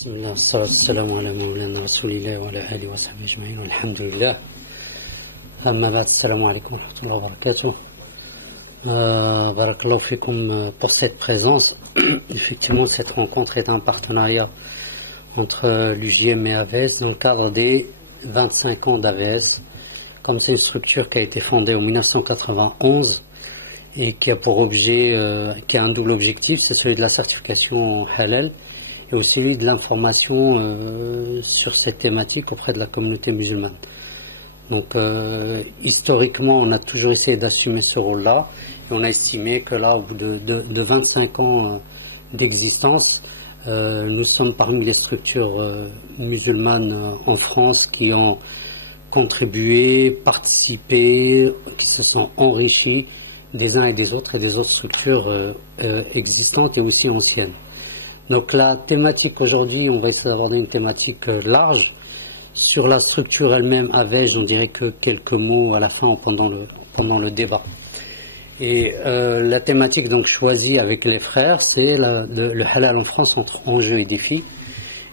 بسم الله والصلاة والسلام على مولانا رسول الله وعلى آله وصحبه أجمعين والحمد لله. أما بعد, السلام عليكم ورحمة الله وبركاته. Barakallahu fikum pour cette présence. Effectivement, cette rencontre est un partenariat entre l'UJM et AVS dans le cadre des 25 ans d'AVS. Comme c'est une structure qui a été fondée en 1991 et qui a pour objet, qui a un double objectif, c'est celui de la certification halal et aussi celui de l'information sur cette thématique auprès de la communauté musulmane. Donc historiquement, on a toujours essayé d'assumer ce rôle-là et on a estimé que là, au bout de 25 ans d'existence, nous sommes parmi les structures musulmanes en France qui ont contribué, participé, qui se sont enrichis des uns et des autres structures existantes et aussi anciennes. Donc la thématique aujourd'hui, on va essayer d'aborder une thématique large. Sur la structure elle-même, AVS, j'en dirais que quelques mots à la fin pendant le débat. Et la thématique donc choisie avec les frères, c'est le halal en France entre enjeux et défis.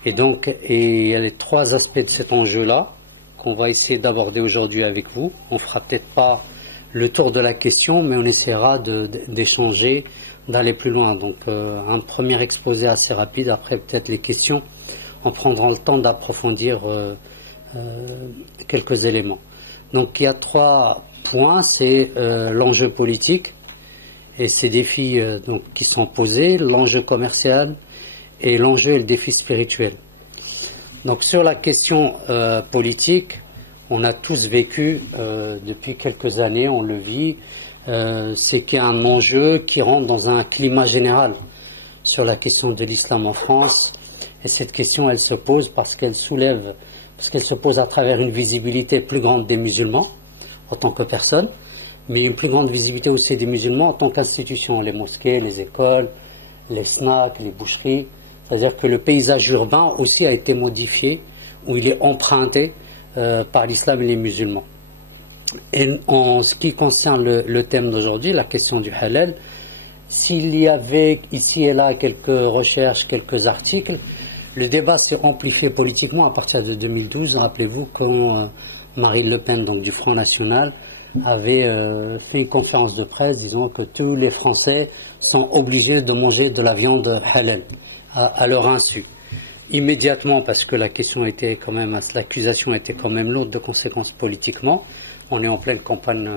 Et donc, il y a les trois aspects de cet enjeu-là qu'on va essayer d'aborder aujourd'hui avec vous. On fera peut-être pas le tour de la question, mais on essaiera d'échanger, d'aller plus loin. Donc un premier exposé assez rapide, après peut-être les questions. On prendra le temps d'approfondir quelques éléments. Donc il y a trois points, c'est l'enjeu politique et ces défis donc, qui sont posés, l'enjeu commercial et l'enjeu et le défi spirituel. Donc sur la question politique, on a tous vécu depuis quelques années, on le vit, c'est qu'il y a un enjeu qui rentre dans un climat général sur la question de l'islam en France. Et cette question, elle se pose parce qu'elle se pose à travers une visibilité plus grande des musulmans en tant que personne, mais une plus grande visibilité aussi des musulmans en tant qu'institution, les mosquées, les écoles, les snacks, les boucheries. C'est-à-dire que le paysage urbain aussi a été modifié, où il est emprunté par l'islam et les musulmans. Et en ce qui concerne le thème d'aujourd'hui, la question du halal, s'il y avait ici et là quelques recherches, quelques articles, le débat s'est amplifié politiquement à partir de 2012. Rappelez-vous quand Marine Le Pen, donc du Front National, avait fait une conférence de presse disant que tous les Français sont obligés de manger de la viande halal à leur insu. Immédiatement, parce que la question était quand même, l'accusation était quand même lourde de conséquences politiquement. On est en pleine campagne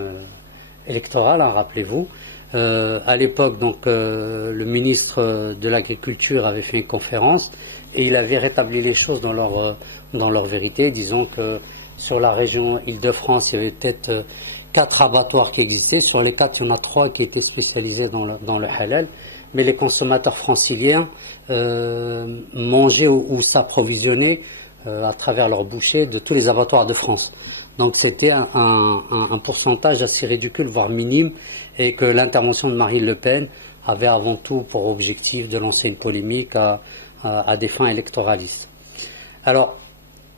électorale, hein, rappelez-vous. À l'époque, donc, le ministre de l'Agriculture avait fait une conférence et il avait rétabli les choses dans leur vérité, disant que sur la région Île-de-France, il y avait peut-être 4 abattoirs qui existaient. Sur les 4, il y en a 3 qui étaient spécialisés dans le halal. Mais les consommateurs franciliens mangeaient ou s'approvisionnaient à travers leurs bouchers de tous les abattoirs de France. Donc c'était un pourcentage assez ridicule, voire minime, et que l'intervention de Marine Le Pen avait avant tout pour objectif de lancer une polémique à des fins électoralistes. Alors,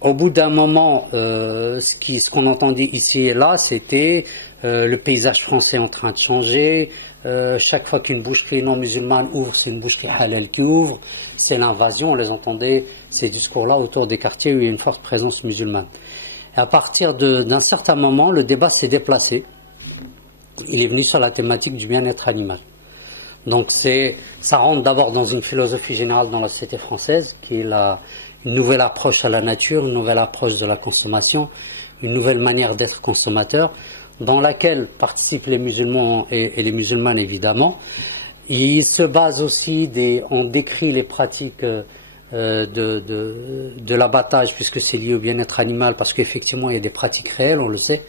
au bout d'un moment, ce qu'on entendait ici et là, c'était le paysage français en train de changer. Chaque fois qu'une boucherie non musulmane ouvre, c'est une boucherie halal qui ouvre. C'est l'invasion, on les entendait, ces discours-là, autour des quartiers où il y a une forte présence musulmane. Et à partir d'un certain moment, le débat s'est déplacé. Il est venu sur la thématique du bien-être animal. Donc ça rentre d'abord dans une philosophie générale dans la société française, qui est une nouvelle approche à la nature, une nouvelle approche de la consommation, une nouvelle manière d'être consommateur, dans laquelle participent les musulmans et les musulmanes évidemment. Il se base aussi, on décrit les pratiques de l'abattage, puisque c'est lié au bien-être animal, parce qu'effectivement il y a des pratiques réelles, on le sait,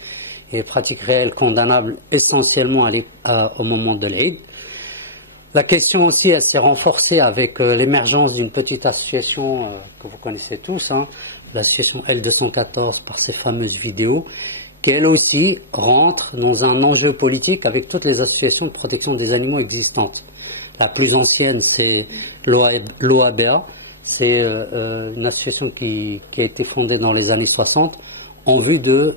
et des pratiques réelles condamnables essentiellement au moment de l'Eid. La question aussi, elle s'est renforcée avec l'émergence d'une petite association que vous connaissez tous, hein, l'association L214 par ses fameuses vidéos, qui elle aussi rentre dans un enjeu politique avec toutes les associations de protection des animaux existantes. La plus ancienne, c'est l'OABA, c'est une association qui a été fondée dans les années 60 en vue de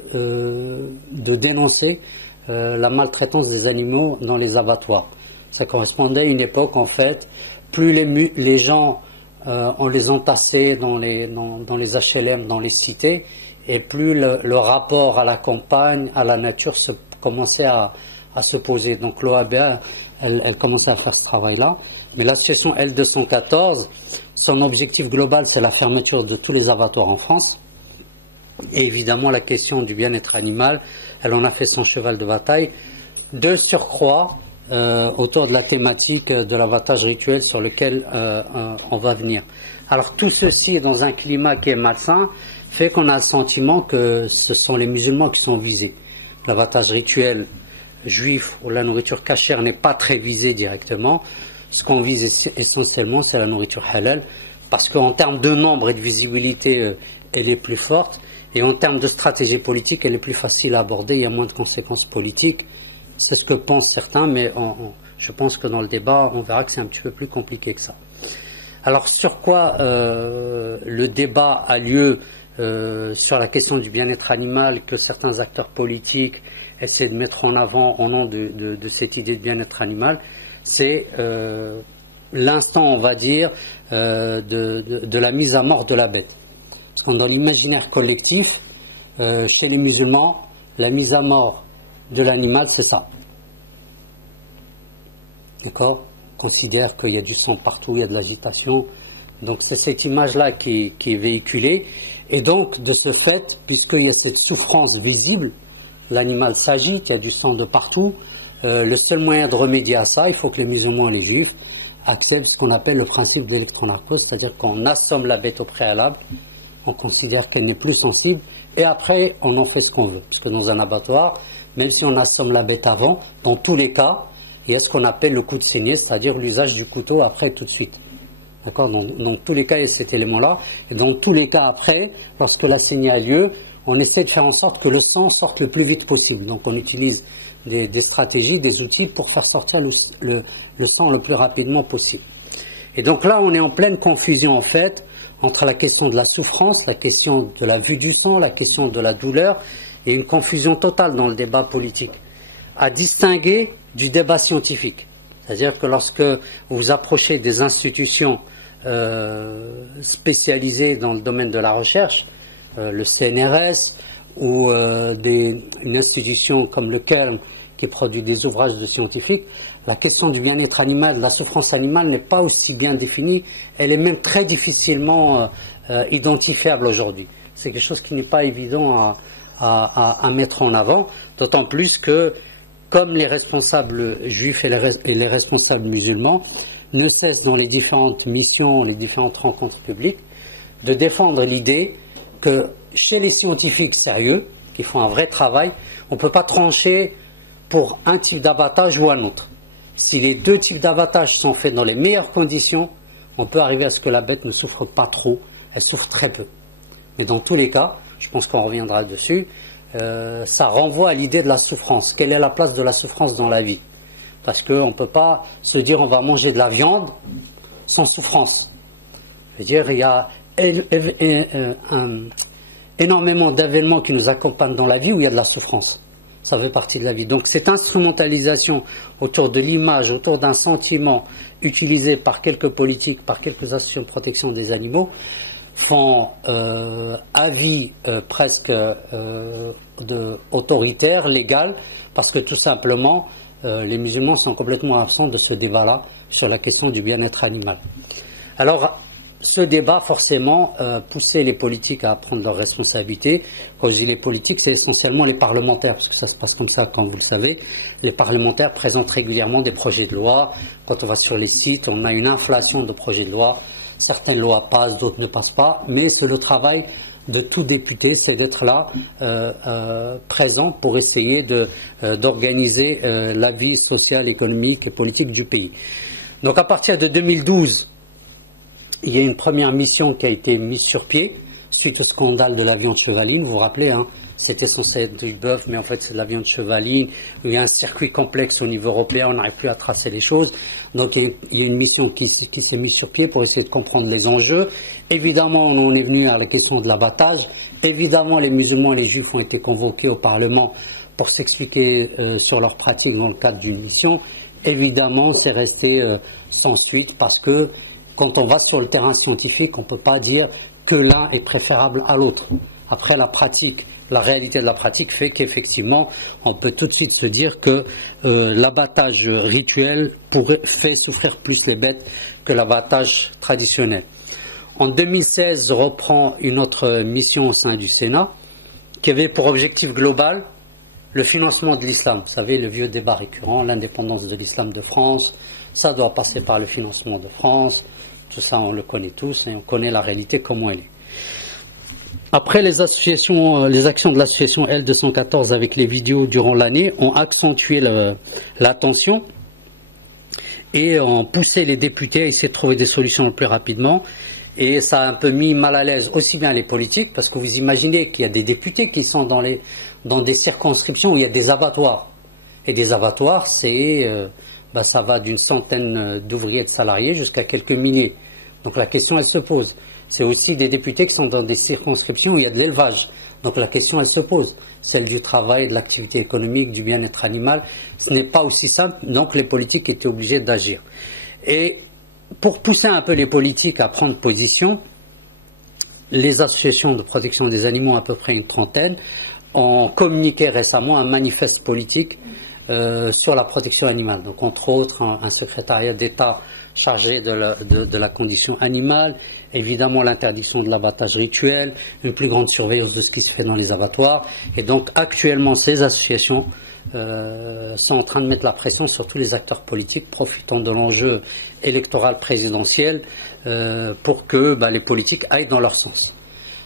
dénoncer la maltraitance des animaux dans les abattoirs. Ça correspondait à une époque, en fait, plus les gens on les entassait dans les HLM, dans les cités, et plus le rapport à la campagne, à la nature commençait à se poser. Donc l'OABA, elle commençait à faire ce travail-là. Mais l'association L214, son objectif global, c'est la fermeture de tous les abattoirs en France. Et évidemment, la question du bien-être animal, elle en a fait son cheval de bataille. De surcroît, autour de la thématique de l'abattage rituel sur lequel on va venir. Alors tout ceci, dans un climat qui est malsain, fait qu'on a le sentiment que ce sont les musulmans qui sont visés. L'abattage rituel juif ou la nourriture cachère n'est pas très visé directement. Ce qu'on vise essentiellement, c'est la nourriture halal, parce qu'en termes de nombre et de visibilité, elle est plus forte, et en termes de stratégie politique, elle est plus facile à aborder, il y a moins de conséquences politiques. C'est ce que pensent certains, mais je pense que dans le débat, on verra que c'est un petit peu plus compliqué que ça. Alors, sur quoi le débat a lieu sur la question du bien-être animal, que certains acteurs politiques essaient de mettre en avant au nom de cette idée de bien-être animal, c'est l'instant, on va dire, de la mise à mort de la bête. Parce que dans l'imaginaire collectif, chez les musulmans, la mise à mort de l'animal, c'est ça. D'accord ? On considère qu'il y a du sang partout, il y a de l'agitation. Donc c'est cette image-là qui est véhiculée. Et donc, de ce fait, puisqu'il y a cette souffrance visible, l'animal s'agite, il y a du sang de partout. Le seul moyen de remédier à ça, il faut que les musulmans et les juifs acceptent ce qu'on appelle le principe de l'électronarcose, c'est-à-dire qu'on assomme la bête au préalable, on considère qu'elle n'est plus sensible, et après, on en fait ce qu'on veut. Puisque dans un abattoir, même si on assomme la bête avant, dans tous les cas, il y a ce qu'on appelle le coup de saignée, c'est-à-dire l'usage du couteau après tout de suite. D'accord ? Dans tous les cas, il y a cet élément-là. Et dans tous les cas après, lorsque la saignée a lieu, on essaie de faire en sorte que le sang sorte le plus vite possible. Donc on utilise des stratégies, des outils pour faire sortir le sang le plus rapidement possible. Et donc là, on est en pleine confusion en fait entre la question de la souffrance, la question de la vue du sang, la question de la douleur, et une confusion totale dans le débat politique, à distinguer du débat scientifique. C'est-à-dire que lorsque vous approchez des institutions spécialisées dans le domaine de la recherche, le CNRS ou une institution comme le Cairn qui produit des ouvrages de scientifiques, la question du bien-être animal, de la souffrance animale n'est pas aussi bien définie, elle est même très difficilement identifiable aujourd'hui. C'est quelque chose qui n'est pas évident à mettre en avant, d'autant plus que, comme les responsables juifs et les responsables musulmans ne cessent dans les différentes missions, les différentes rencontres publiques, de défendre l'idée que chez les scientifiques sérieux, qui font un vrai travail, on ne peut pas trancher pour un type d'abattage ou un autre. Si les deux types d'abattage sont faits dans les meilleures conditions, on peut arriver à ce que la bête ne souffre pas trop, elle souffre très peu. Mais dans tous les cas, je pense qu'on reviendra dessus, ça renvoie à l'idée de la souffrance. Quelle est la place de la souffrance dans la vie ? Parce qu'on ne peut pas se dire on va manger de la viande sans souffrance. Je veux dire, il y a énormément d'événements qui nous accompagnent dans la vie où il y a de la souffrance. Ça fait partie de la vie. Donc cette instrumentalisation autour de l'image, autour d'un sentiment utilisé par quelques politiques, par quelques associations de protection des animaux, font avis presque autoritaire, légal, parce que tout simplement, les musulmans sont complètement absents de ce débat-là sur la question du bien-être animal. Alors, ce débat, forcément, poussait les politiques à prendre leurs responsabilités. Quand je dis les politiques, c'est essentiellement les parlementaires, parce que ça se passe comme ça, comme vous le savez. Les parlementaires présentent régulièrement des projets de loi. Quand on va sur les sites, on a une inflation de projets de loi. Certaines lois passent, d'autres ne passent pas, mais c'est le travail de tout député, c'est d'être là, présent pour essayer d'organiser la vie sociale, économique et politique du pays. Donc à partir de 2012, il y a une première mission qui a été mise sur pied suite au scandale de la viande chevaline. Vous vous rappelez, hein, c'était censé être du bœuf, mais en fait c'est de la viande chevaline. Il y a un circuit complexe au niveau européen, on n'arrive plus à tracer les choses. Donc il y a une mission qui s'est mise sur pied pour essayer de comprendre les enjeux. Évidemment, on en est venu à la question de l'abattage. Évidemment, les musulmans et les juifs ont été convoqués au Parlement pour s'expliquer sur leurs pratiques dans le cadre d'une mission. Évidemment, c'est resté sans suite parce que quand on va sur le terrain scientifique, on ne peut pas dire que l'un est préférable à l'autre. Après, la pratique, la réalité de la pratique fait qu'effectivement, on peut tout de suite se dire que l'abattage rituel fait souffrir plus les bêtes que l'abattage traditionnel. En 2016, je reprends une autre mission au sein du Sénat qui avait pour objectif global le financement de l'islam. Vous savez, le vieux débat récurrent, l'indépendance de l'islam de France, ça doit passer par le financement de France. Tout ça, on le connaît tous et on connaît la réalité comment elle est. Après, les actions de l'association L214 avec les vidéos durant l'année ont accentué l'attention et ont poussé les députés à essayer de trouver des solutions le plus rapidement. Et ça a un peu mis mal à l'aise aussi bien les politiques, parce que vous imaginez qu'il y a des députés qui sont dans des circonscriptions où il y a des abattoirs. Et des abattoirs, ça va d'une centaine d'ouvriers et de salariés jusqu'à quelques milliers. Donc la question, elle se pose. C'est aussi des députés qui sont dans des circonscriptions où il y a de l'élevage. Donc la question, elle se pose. Celle du travail, de l'activité économique, du bien-être animal. Ce n'est pas aussi simple, donc les politiques étaient obligés d'agir. Et pour pousser un peu les politiques à prendre position, les associations de protection des animaux, à peu près une trentaine, ont communiqué récemment un manifeste politique sur la protection animale. Donc, entre autres, un secrétariat d'État chargé de la condition animale, évidemment l'interdiction de l'abattage rituel, une plus grande surveillance de ce qui se fait dans les abattoirs. Et donc, actuellement, ces associations sont en train de mettre la pression sur tous les acteurs politiques profitant de l'enjeu électoral présidentiel pour que les politiques aillent dans leur sens.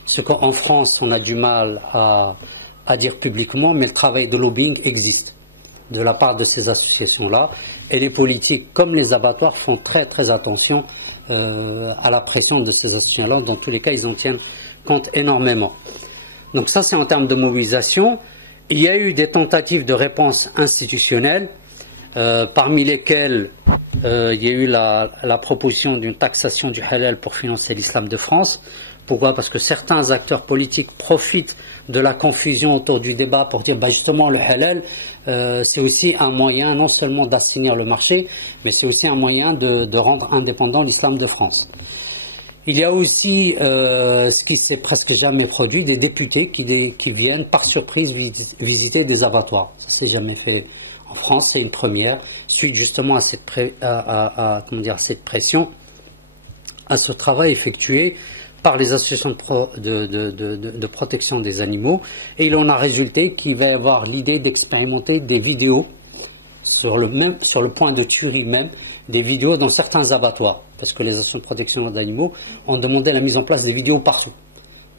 Ce qu'en France, on a du mal à dire publiquement, mais le travail de lobbying existe de la part de ces associations-là. Et les politiques, comme les abattoirs, font très très attention à la pression de ces associations-là. Dans tous les cas, ils en tiennent compte énormément. Donc ça, c'est en termes de mobilisation. Il y a eu des tentatives de réponse institutionnelle, parmi lesquelles il y a eu la proposition d'une taxation du halal pour financer l'islam de France. Pourquoi? Parce que certains acteurs politiques profitent de la confusion autour du débat pour dire justement le halal, c'est aussi un moyen non seulement d'assainir le marché, mais c'est aussi un moyen de rendre indépendant l'islam de France. Il y a aussi ce qui s'est presque jamais produit, des députés qui viennent par surprise visiter des abattoirs. Ça s'est jamais fait en France, c'est une première, suite justement à cette pression, à ce travail effectué par les associations de protection des animaux. Et il en a résulté qu'il va y avoir l'idée d'expérimenter des vidéos sur le point de tuerie même, des vidéos dans certains abattoirs, parce que les associations de protection d'animaux ont demandé la mise en place des vidéos partout.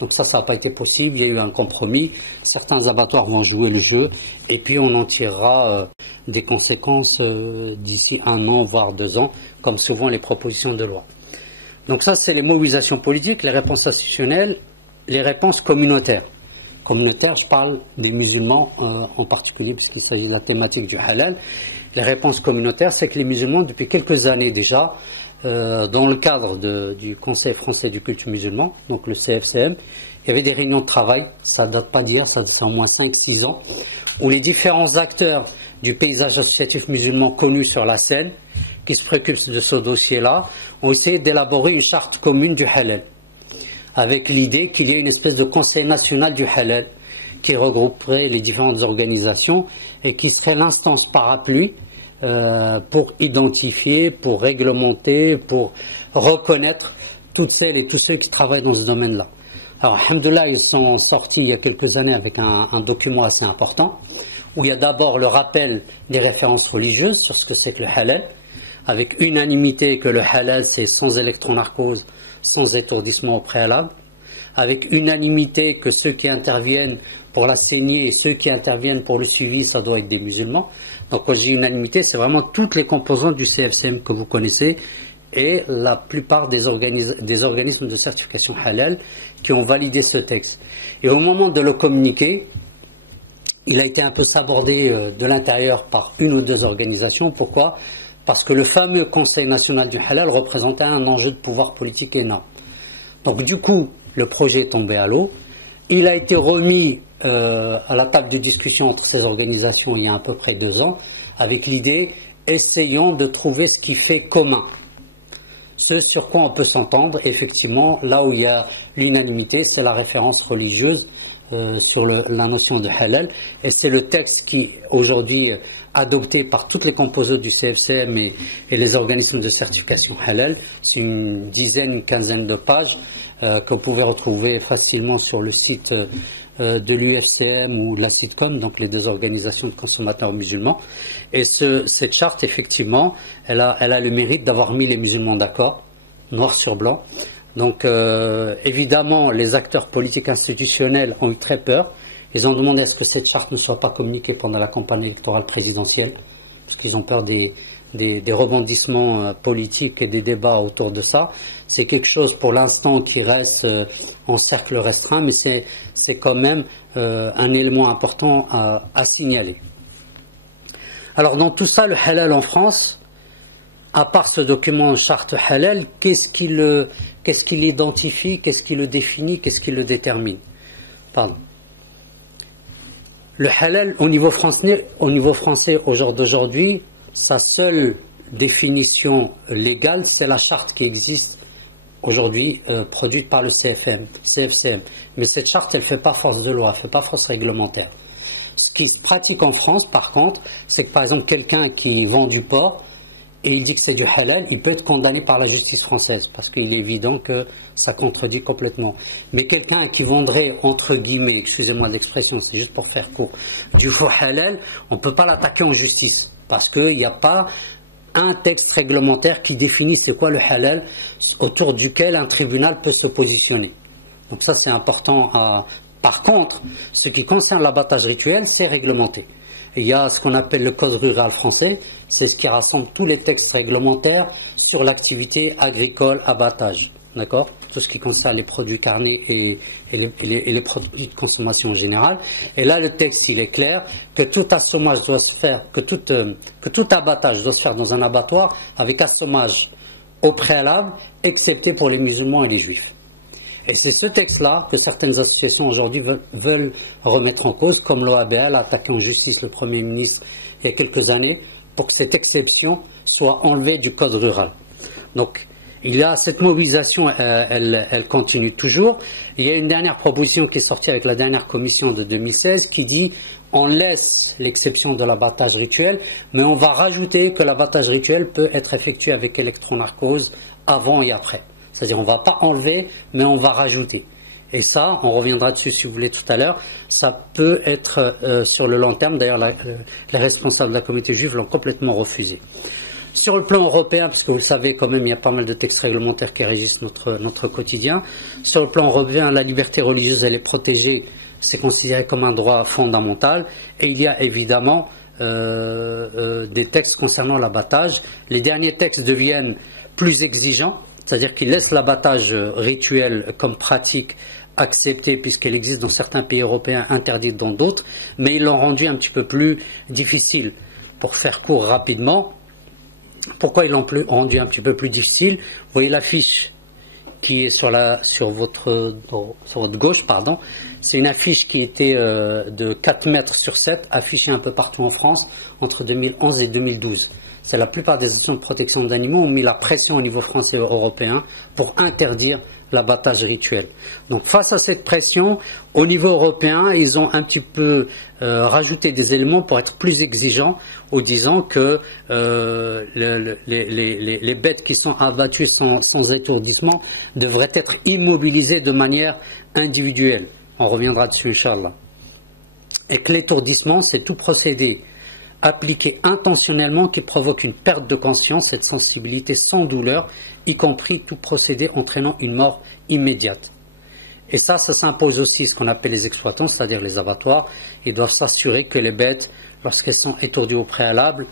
Donc ça n'a pas été possible, il y a eu un compromis, certains abattoirs vont jouer le jeu, et puis on en tirera des conséquences d'ici 1 an, voire 2 ans, comme souvent les propositions de loi. Donc ça, c'est les mobilisations politiques, les réponses institutionnelles, les réponses communautaires. Communautaires, je parle des musulmans en particulier, puisqu'il s'agit de la thématique du halal. Les réponses communautaires, c'est que les musulmans, depuis quelques années déjà, dans le cadre du Conseil français du culte musulman, donc le CFCM, il y avait des réunions de travail, ça ne date pas d'hier, ça date au moins 5-6 ans, où les différents acteurs du paysage associatif musulman connus sur la scène, qui se préoccupent de ce dossier-là, ont essayé d'élaborer une charte commune du halal, avec l'idée qu'il y ait une espèce de conseil national du halal qui regrouperait les différentes organisations et qui serait l'instance parapluie pour identifier, pour réglementer, pour reconnaître toutes celles et tous ceux qui travaillent dans ce domaine-là. Alors, alhamdoulilah, ils sont sortis il y a quelques années avec un document assez important, où il y a d'abord le rappel des références religieuses sur ce que c'est que le halal, avec unanimité que le halal c'est sans électronarcose, sans étourdissement au préalable, avec unanimité que ceux qui interviennent pour la saignée et ceux qui interviennent pour le suivi, ça doit être des musulmans. Donc quand je dis unanimité, c'est vraiment toutes les composantes du CFCM que vous connaissez et la plupart des organismes de certification halal qui ont validé ce texte. Et au moment de le communiquer, il a été un peu sabordé de l'intérieur par une ou deux organisations. Pourquoi ? Parce que le fameux Conseil national du halal représentait un enjeu de pouvoir politique énorme. Donc du coup, le projet est tombé à l'eau. Il a été remis à la table de discussion entre ces organisations il y a à peu près 2 ans, avec l'idée, essayons de trouver ce qui fait commun. Ce sur quoi on peut s'entendre, effectivement, là où il y a l'unanimité, c'est la référence religieuse sur la notion de halal. Et c'est le texte qui, aujourd'hui, adopté par toutes les composantes du CFCM et les organismes de certification halal. C'est une dizaine, une quinzaine de pages que vous pouvez retrouver facilement sur le site de l'UFCM ou de la CITCOM, donc les deux organisations de consommateurs musulmans. Et cette charte, effectivement, elle a le mérite d'avoir mis les musulmans d'accord, noir sur blanc. Donc, évidemment, les acteurs politiques institutionnels ont eu très peur. Ils ont demandé à ce que cette charte ne soit pas communiquée pendant la campagne électorale présidentielle, parce qu'ils ont peur des rebondissements politiques et des débats autour de ça. C'est quelque chose pour l'instant qui reste en cercle restreint, mais c'est quand même un élément important à signaler. Alors dans tout ça, le halal en France, à part ce document charte halal, qu'est-ce qui l'identifie, qu'est-ce qui le définit, qu'est-ce qui le détermine? Pardon. Le halal au niveau français au jour d'aujourd'hui, sa seule définition légale, c'est la charte qui existe aujourd'hui produite par le CFCM. Mais cette charte, elle ne fait pas force de loi, elle ne fait pas force réglementaire. Ce qui se pratique en France, par contre, c'est que par exemple quelqu'un qui vend du porc et il dit que c'est du halal, il peut être condamné par la justice française parce qu'il est évident que ça contredit complètement. Mais quelqu'un qui vendrait, entre guillemets, excusez-moi de l'expression, c'est juste pour faire court, du faux halal, on ne peut pas l'attaquer en justice parce qu'il n'y a pas un texte réglementaire qui définit c'est quoi le halal autour duquel un tribunal peut se positionner. Donc ça c'est important. Par contre, ce qui concerne l'abattage rituel, c'est réglementé. Il y a ce qu'on appelle le code rural français, c'est ce qui rassemble tous les textes réglementaires sur l'activité agricole abattage. D'accord ? Tout ce qui concerne les produits carnés et les produits de consommation en général. Et là, le texte, il est clair que tout assommage doit se faire, que tout abattage doit se faire dans un abattoir avec assommage au préalable, excepté pour les musulmans et les juifs. Et c'est ce texte-là que certaines associations aujourd'hui veulent remettre en cause, comme l'OABL a attaqué en justice le Premier ministre il y a quelques années, pour que cette exception soit enlevée du code rural. Donc, il y a cette mobilisation, elle continue toujours. Il y a une dernière proposition qui est sortie avec la dernière commission de 2016 qui dit on laisse l'exception de l'abattage rituel, mais on va rajouter que l'abattage rituel peut être effectué avec électronarcose avant et après. C'est-à-dire on ne va pas enlever, mais on va rajouter. Et ça, on reviendra dessus si vous voulez tout à l'heure, ça peut être sur le long terme. D'ailleurs, les responsables de la communauté juive l'ont complètement refusé. Sur le plan européen, parce que vous le savez quand même, il y a pas mal de textes réglementaires qui régissent notre quotidien. Sur le plan européen, la liberté religieuse, elle est protégée, c'est considéré comme un droit fondamental. Et il y a évidemment des textes concernant l'abattage. Les derniers textes deviennent plus exigeants, c'est-à-dire qu'ils laissent l'abattage rituel comme pratique acceptée puisqu'elle existe dans certains pays européens, interdite dans d'autres, mais ils l'ont rendu un petit peu plus difficile. Pour faire court rapidement, pourquoi ils l'ont rendu un petit peu plus difficile? Vous voyez l'affiche qui est sur votre gauche, pardon. C'est une affiche qui était de 4 mètres sur 7, affichée un peu partout en France entre 2011 et 2012. C'est la plupart des associations de protection d'animaux ont mis la pression au niveau français et européen pour interdire l'abattage rituel. Donc face à cette pression, au niveau européen, ils ont un petit peu rajouté des éléments pour être plus exigeants, en disant que les bêtes qui sont abattues sans étourdissement devraient être immobilisées de manière individuelle. On reviendra dessus, Inch'Allah. Et que l'étourdissement, c'est tout procédé appliqué intentionnellement qui provoque une perte de conscience et de sensibilité sans douleur, y compris tout procédé entraînant une mort immédiate. Et ça s'impose aussi ce qu'on appelle les exploitants, c'est-à-dire les abattoirs. Ils doivent s'assurer que les bêtes, lorsqu'elles sont étourdies au préalable,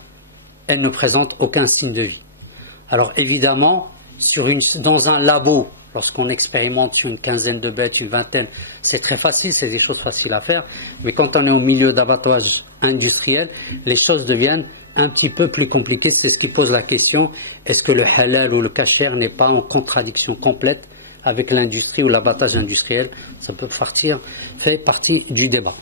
elles ne présentent aucun signe de vie. Alors évidemment, dans un labo, lorsqu'on expérimente sur une quinzaine de bêtes, une vingtaine, c'est très facile, c'est des choses faciles à faire. Mais quand on est au milieu d'abattage industriel, les choses deviennent un petit peu plus compliquées. C'est ce qui pose la question, est-ce que le halal ou le kasher n'est pas en contradiction complète avec l'industrie ou l'abattage industriel? Ça peut fait partie du débat.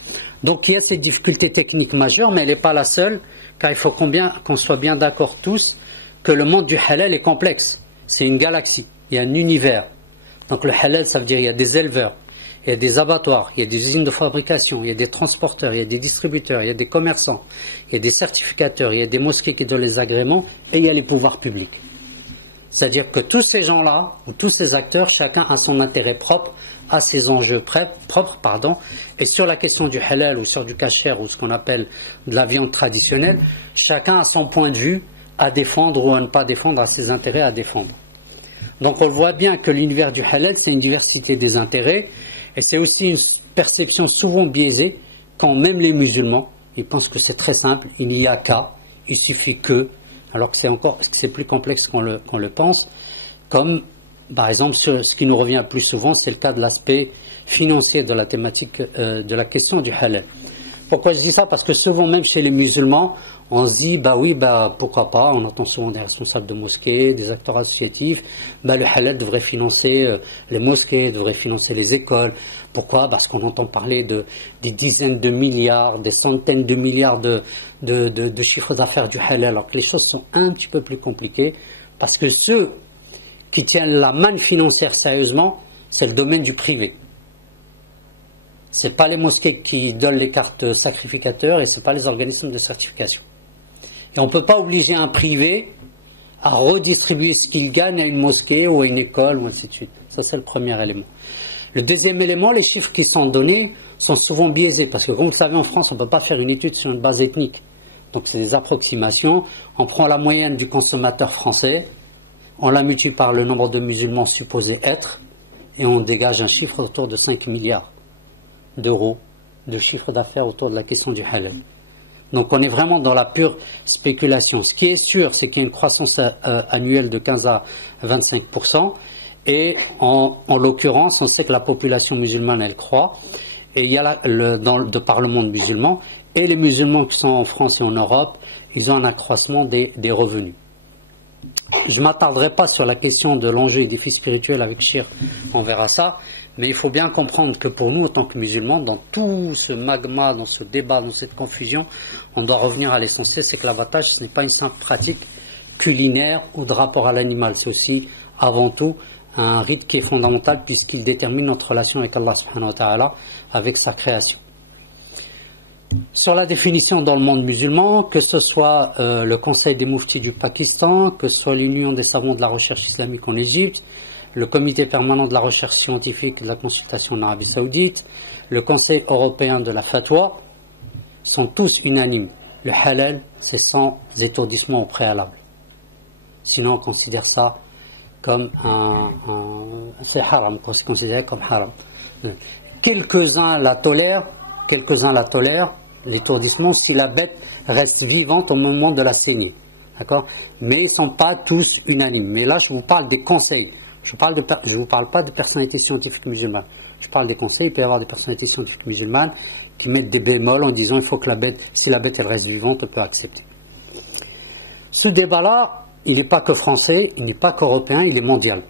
Donc il y a cette difficulté technique majeure, mais elle n'est pas la seule, car il faut qu'on soit bien d'accord tous que le monde du halal est complexe. c'est une galaxie, il y a un univers. Donc le halal, ça veut dire il y a des éleveurs, il y a des abattoirs, il y a des usines de fabrication, il y a des transporteurs, il y a des distributeurs, il y a des commerçants, il y a des certificateurs, il y a des mosquées qui donnent les agréments, et il y a les pouvoirs publics. C'est-à-dire que tous ces gens-là, ou tous ces acteurs, chacun a son intérêt propre, a ses enjeux propres, et sur la question du halal ou sur du kasher ou ce qu'on appelle de la viande traditionnelle, chacun a son point de vue à défendre ou à ne pas défendre, a ses intérêts à défendre. Donc on le voit bien que l'univers du halal, c'est une diversité des intérêts, et c'est aussi une perception souvent biaisée quand même les musulmans, ils pensent que c'est très simple, il n'y a qu'à, il suffit que, alors que c'est plus complexe qu'on le pense, comme par exemple ce qui nous revient plus souvent, c'est le cas de l'aspect financier de la thématique de la question du halal. Pourquoi je dis ça? Parce que souvent même chez les musulmans, on se dit, pourquoi pas, on entend souvent des responsables de mosquées, des acteurs associatifs, le halal devrait financer les mosquées, devrait financer les écoles. Pourquoi? Parce qu'on entend parler des dizaines de milliards, des centaines de milliards de chiffres d'affaires du halal, alors que les choses sont un petit peu plus compliquées, parce que ceux qui tiennent la manne financière sérieusement, c'est le domaine du privé. Ce n'est pas les mosquées qui donnent les cartes sacrificateurs et ce n'est pas les organismes de certification. Et on ne peut pas obliger un privé à redistribuer ce qu'il gagne à une mosquée ou à une école ou ainsi de suite. Ça, c'est le premier élément. Le deuxième élément, les chiffres qui sont donnés sont souvent biaisés parce que, comme vous le savez, en France, on ne peut pas faire une étude sur une base ethnique. Donc, c'est des approximations. On prend la moyenne du consommateur français, on la multiplie par le nombre de musulmans supposés être et on dégage un chiffre autour de 5 milliards d'euros de chiffre d'affaires autour de la question du halal. Donc on est vraiment dans la pure spéculation. Ce qui est sûr, c'est qu'il y a une croissance annuelle de 15 à 25%, et en l'occurrence, on sait que la population musulmane, elle croît, et il y a de par le monde musulman, et les musulmans qui sont en France et en Europe, ils ont un accroissement des revenus. Je ne m'attarderai pas sur la question de l'enjeu et défi spirituel avec Shir, on verra ça, mais il faut bien comprendre que pour nous, en tant que musulmans, dans tout ce magma, dans ce débat, dans cette confusion, on doit revenir à l'essentiel, c'est que l'abattage, ce n'est pas une simple pratique culinaire ou de rapport à l'animal, c'est aussi, avant tout, un rite qui est fondamental puisqu'il détermine notre relation avec Allah subhanahu wa ta'ala, avec sa création. Sur la définition dans le monde musulman, que ce soit le Conseil des Mouftis du Pakistan, que ce soit l'Union des savants de la recherche islamique en Égypte, le Comité permanent de la recherche scientifique et de la consultation en Arabie Saoudite, le Conseil européen de la fatwa, sont tous unanimes. Le halal, c'est sans étourdissement au préalable. Sinon, on considère ça comme c'est haram, c'est considéré comme haram. Quelques-uns la tolèrent, l'étourdissement, si la bête reste vivante au moment de la saignée. D'accord? Mais ils ne sont pas tous unanimes. Mais là, je vous parle des conseils. Je ne vous parle pas de personnalités scientifiques musulmanes. Je parle des conseils. Il peut y avoir des personnalités scientifiques musulmanes qui mettent des bémols en disant il faut que si la bête elle reste vivante, on peut accepter. Ce débat-là, il n'est pas que français, il n'est pas qu'européen, il est mondial.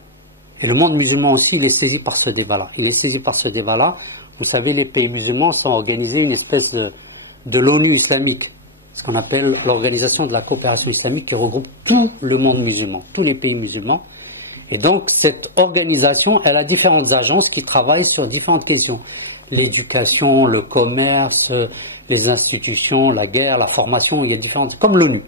Et le monde musulman aussi, il est saisi par ce débat-là. Vous savez, les pays musulmans sont organisés une espèce de l'ONU islamique, ce qu'on appelle l'organisation de la coopération islamique qui regroupe tout le monde musulman, tous les pays musulmans. Et donc, cette organisation, elle a différentes agences qui travaillent sur différentes questions. L'éducation, le commerce, les institutions, la guerre, la formation, il y a différentes, comme l'ONU.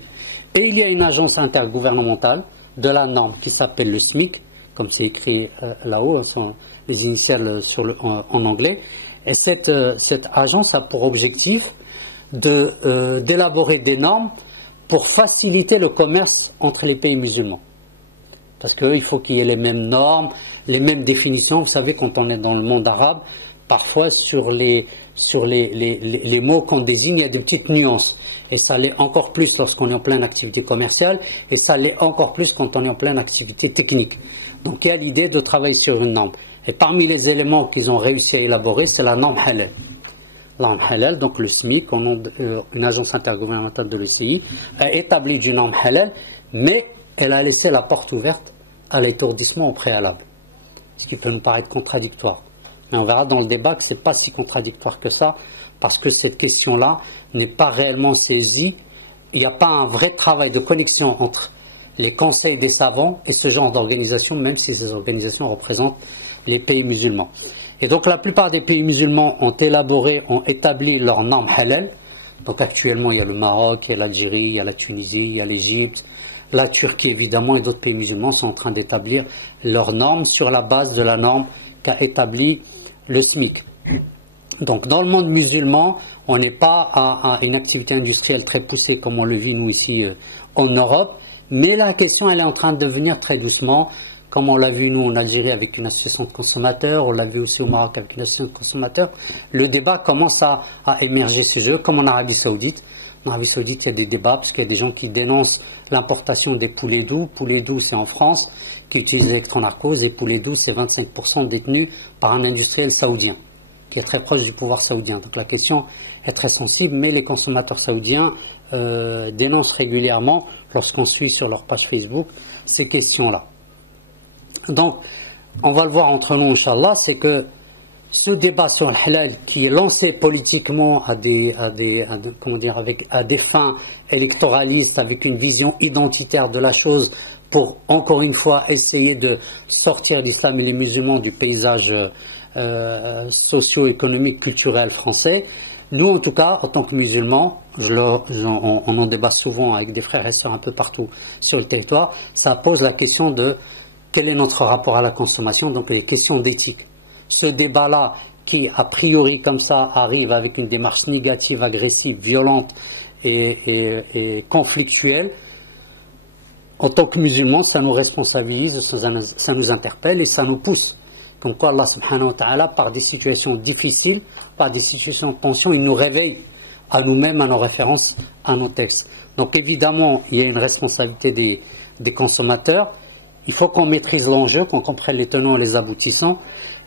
Et il y a une agence intergouvernementale de la norme qui s'appelle le SMIC, comme c'est écrit là-haut, sont les initiales en anglais. Et cette agence a pour objectif d'élaborer des normes pour faciliter le commerce entre les pays musulmans. Parce qu'il faut qu'il y ait les mêmes normes, les mêmes définitions. Vous savez, quand on est dans le monde arabe, parfois sur les mots qu'on désigne, il y a des petites nuances. Et ça l'est encore plus lorsqu'on est en pleine activité commerciale, et ça l'est encore plus quand on est en pleine activité technique. Donc il y a l'idée de travailler sur une norme. Et parmi les éléments qu'ils ont réussi à élaborer, c'est la norme halal. La norme halal, donc le SMIC, une agence intergouvernementale de l'ECI, a établi une norme halal, mais elle a laissé la porte ouverte à l'étourdissement au préalable. Ce qui peut nous paraître contradictoire. Mais on verra dans le débat que ce n'est pas si contradictoire que ça, parce que cette question-là n'est pas réellement saisie. Il n'y a pas un vrai travail de connexion entre les conseils des savants et ce genre d'organisations, même si ces organisations représentent les pays musulmans. Et donc la plupart des pays musulmans ont établi leurs normes halal. Donc actuellement il y a le Maroc, il y a l'Algérie, il y a la Tunisie, il y a l'Égypte, la Turquie évidemment et d'autres pays musulmans sont en train d'établir leurs normes sur la base de la norme qu'a établi le SMIC. Donc dans le monde musulman, on n'est pas à une activité industrielle très poussée comme on le vit nous ici en Europe, mais la question elle est en train de devenir très doucement, comme on l'a vu nous en Algérie avec une association de consommateurs, on l'a vu aussi au Maroc avec une association de consommateurs. Le débat commence à émerger ces jeux, comme en Arabie Saoudite. En Arabie Saoudite, il y a des débats parce qu'il y a des gens qui dénoncent l'importation des poulets doux. Poulets doux, c'est en France, qui utilise l'électronarcose, et poulets doux, c'est 25% détenus par un industriel saoudien, qui est très proche du pouvoir saoudien. Donc la question est très sensible, mais les consommateurs saoudiens dénoncent régulièrement, lorsqu'on suit sur leur page Facebook, ces questions-là. Donc, on va le voir entre nous, Inch'Allah, c'est que ce débat sur le halal qui est lancé politiquement à des fins électoralistes, avec une vision identitaire de la chose, pour encore une fois essayer de sortir l'islam et les musulmans du paysage socio-économique, culturel français. Nous, en tout cas, en tant que musulmans, on en débat souvent avec des frères et sœurs un peu partout sur le territoire, ça pose la question de quel est notre rapport à la consommation, donc les questions d'éthique. Ce débat-là, qui a priori comme ça arrive avec une démarche négative, agressive, violente et conflictuelle, en tant que musulmans, ça nous responsabilise, ça nous interpelle et ça nous pousse. Comme quoi Allah subhanahu wa ta'ala, par des situations difficiles, par des situations de tension, il nous réveille à nous-mêmes, à nos références, à nos textes. Donc évidemment, il y a une responsabilité des consommateurs. Il faut qu'on maîtrise l'enjeu, qu'on comprenne les tenants et les aboutissants.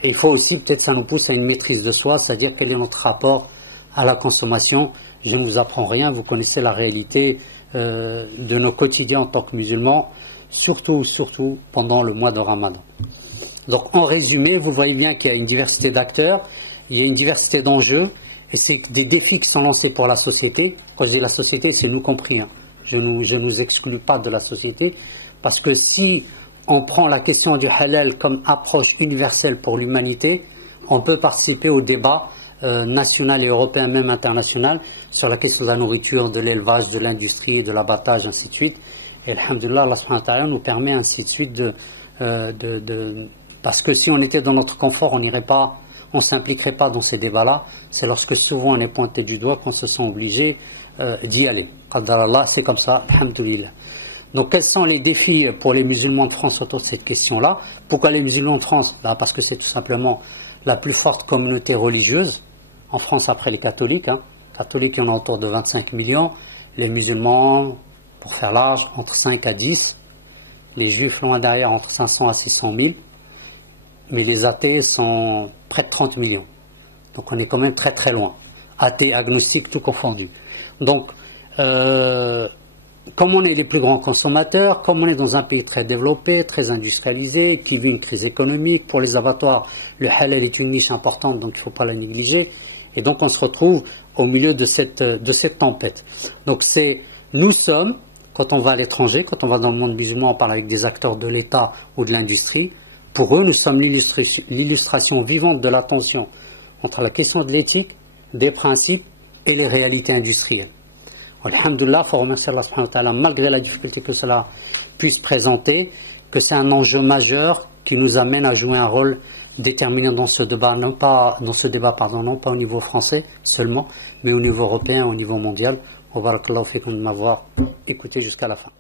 Et il faut aussi, peut-être ça nous pousse à une maîtrise de soi, c'est-à-dire quel est notre rapport à la consommation. Je ne vous apprends rien, vous connaissez la réalité de nos quotidiens en tant que musulmans, surtout pendant le mois de Ramadan. Donc en résumé, vous voyez bien qu'il y a une diversité d'acteurs, il y a une diversité d'enjeux, et c'est des défis qui sont lancés pour la société. Quand je dis la société, c'est nous compris, hein. Je nous exclus pas de la société, parce que si on prend la question du halal comme approche universelle pour l'humanité, on peut participer au débat national et européen, même international, sur la question de la nourriture, de l'élevage, de l'industrie, de l'abattage, ainsi de suite. Et alhamdoulilah, Allah subhanahu wa ta'ala nous permet ainsi de suite parce que si on était dans notre confort, on s'impliquerait pas dans ces débats-là. C'est lorsque souvent on est pointé du doigt qu'on se sent obligé d'y aller. Qadarallah, c'est comme ça, alhamdoulilah. Donc quels sont les défis pour les musulmans de France autour de cette question-là? Pourquoi les musulmans de France? Parce que c'est tout simplement la plus forte communauté religieuse en France après les catholiques. Catholiques, il y en a autour de 25 millions. Les musulmans, pour faire large, entre 5 à 10. Les juifs, loin derrière, entre 500 à 600 000. Mais les athées sont près de 30 millions. Donc on est quand même très très loin. Athées, agnostiques, tout confondu. Donc, comme on est les plus grands consommateurs, comme on est dans un pays très développé, très industrialisé, qui vit une crise économique, pour les abattoirs, le halal est une niche importante, donc il ne faut pas la négliger. Et donc on se retrouve au milieu de cette tempête. Donc nous sommes, quand on va à l'étranger, quand on va dans le monde musulman, on parle avec des acteurs de l'État ou de l'industrie. Pour eux, nous sommes l'illustration vivante de la tension entre la question de l'éthique, des principes et les réalités industrielles. Alhamdulillah, il faut remercier Allah subhanahu wa ta'ala, malgré la difficulté que cela puisse présenter, que c'est un enjeu majeur qui nous amène à jouer un rôle déterminant dans ce débat, non pas au niveau français seulement, mais au niveau européen, au niveau mondial. Wa barakallahu fikum de m'avoir écouté jusqu'à la fin.